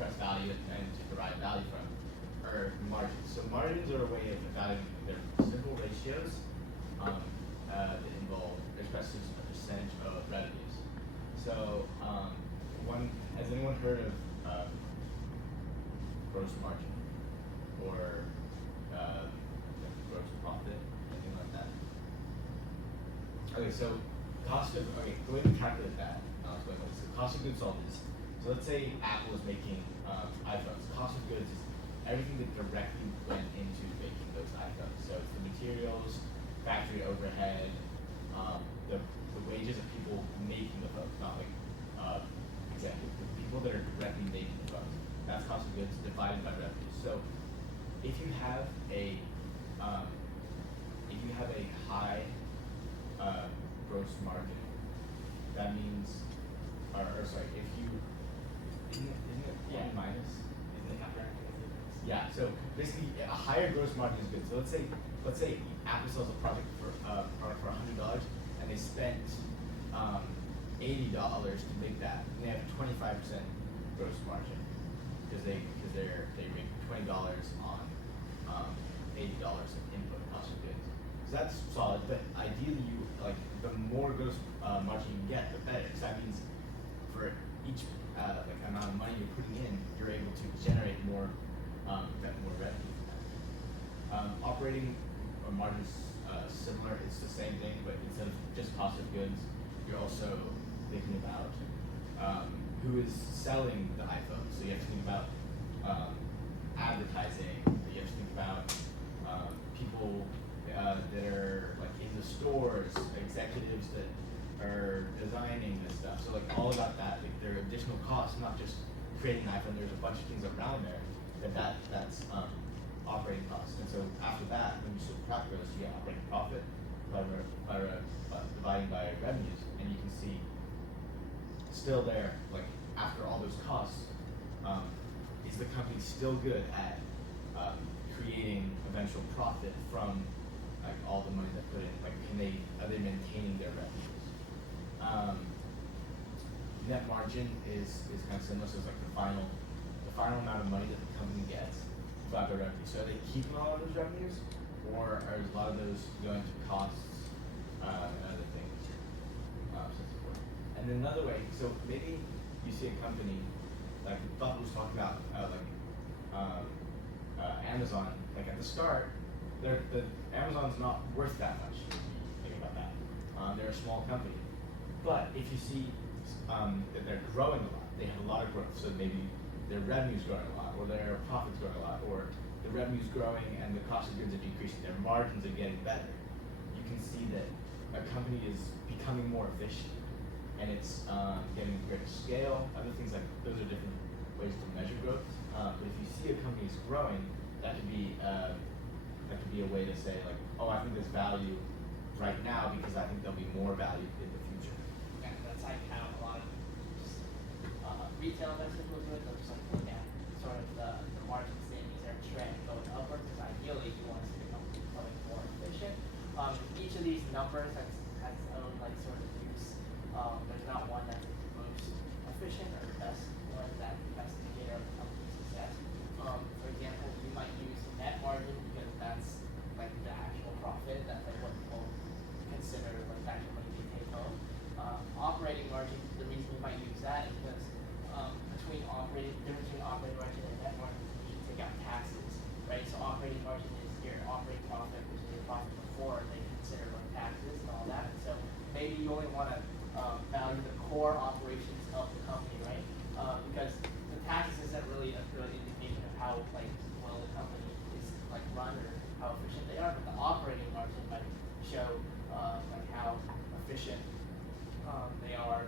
express value and to derive value from are margins. So margins are a way of evaluating their simple ratios that involve expresses a percentage of revenues. So has anyone heard of gross margin or gross profit, anything like that? Okay, so the way to calculate that, I'll explain what it is. The cost of goods sold is, so let's say Apple is making iPhones. Cost of goods is everything that directly went into making those iPhones. So it's the materials, factory overhead, the wages of people making the phones, not like executives, the people that are directly making the phones. That's cost of goods divided by revenue. So if you have a high gross margin, that means, if you isn't it one minus? Isn't it after? Yeah. So basically, a higher gross margin is good. So let's say Apple sells a product for $100, and they spent $80 to make that, and they have 25% gross margin because they make $20 on $80 of input cost of goods. So that's solid, but ideally the more gross margin you get, the better. Because that means for each amount of money you're putting in, you're able to generate more revenue. Operating margins similar. It's the same thing, but instead of just cost of goods, you're also thinking about who is selling the iPhone. So you have to think about advertising. You have to think about people that are like in the stores, executives that are designing this stuff. So all about that. There are additional costs, not just creating an iPhone. There's a bunch of things around there that's operating costs. And so after that, when you subtract those, you get operating profit dividing by revenues, and you can see still there, after all those costs, is the company still good at creating eventual profit from all the money they put in? Are they maintaining their revenues? Net margin is kind of similar. So it's the final amount of money that the company gets about their revenue. So are they keeping all of those revenues, or are a lot of those going to costs and other things? And then another way, so maybe you see a company like Buffett was talking about, Amazon. At the start, Amazon's not worth that much. Think about that. They're a small company, but if you see that they're growing a lot, they have a lot of growth. So maybe their revenue's growing a lot, or their profits growing a lot, or the revenue's growing and the cost of goods are decreasing. Their margins are getting better. You can see that a company is becoming more efficient, and it's getting greater scale. Other things those are different ways to measure growth. But if you see a company is growing, that could be a way to say I think there's value right now because I think there'll be more value in the future. And that's how a lot of retail investors will do it. They'll just look at sort of the margin savings or trend going upwards, because ideally you want to see the company becoming more efficient. Each of these numbers has its own sort of use. There's not one that's the most efficient or the best one that the best indicator of the company's success. For example, you might use net margin because that's the actual profit. That's what people consider the actual money they take home. Operating margin, the reason we might use that is because difference between operating margin and net margin is you take out taxes, right? So operating margin is your operating profit, which is your profit before they consider taxes and all that. So maybe you only want to value the core operations of the company, right? Because the taxes isn't really a good indication of how well the company is run or how efficient they are, but the operating margin might show how efficient they are